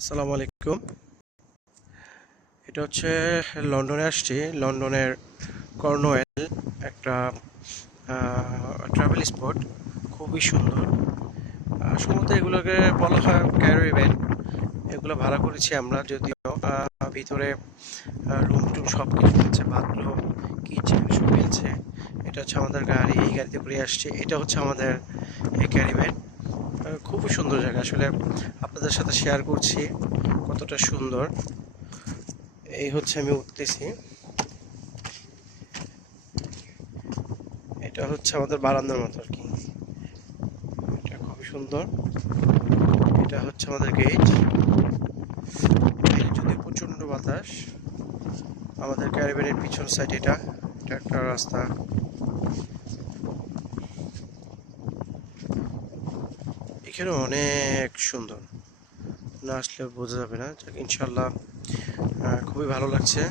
আসসালামু আলাইকুম। এটা হচ্ছে লন্ডনে আসছি। লন্ডনের কর্নওয়েল একটা ট্রাভেল স্পট, খুবই সুন্দর। সম্ভবত এগুলোকে বলা হয় ক্যারিবিয়ান। এগুলো ভাড়া করেছি আমরা, যদিও ভিতরে রুম টুম সব কিছু আছে, বাথরুম, কিচেন সবই আছে। এটা হচ্ছে আমাদের গাড়ি, এই গাড়িতে করে আসছি। এটা হচ্ছে আমাদের এই ক্যারিবিয়ান। খুবই সুন্দর জায়গা, আসলে আপনাদের সাথে শেয়ার করছি কতটা সুন্দর। এই হচ্ছে আমি উঠতেছি, এটা হচ্ছে আমাদের বারান্দার মতো আর কি। এটা খুবই সুন্দর। এটা হচ্ছে আমাদের গেট। এই যদি প্রচন্ড বাতাস, আমাদের ক্যারিবিয়ানের পিছন সাইড এটা এটা একটা রাস্তা। এখানে অনেক সুন্দর, না আসলে বোঝা যাবে না। ইনশাল্লাহ খুবই ভালো লাগছে।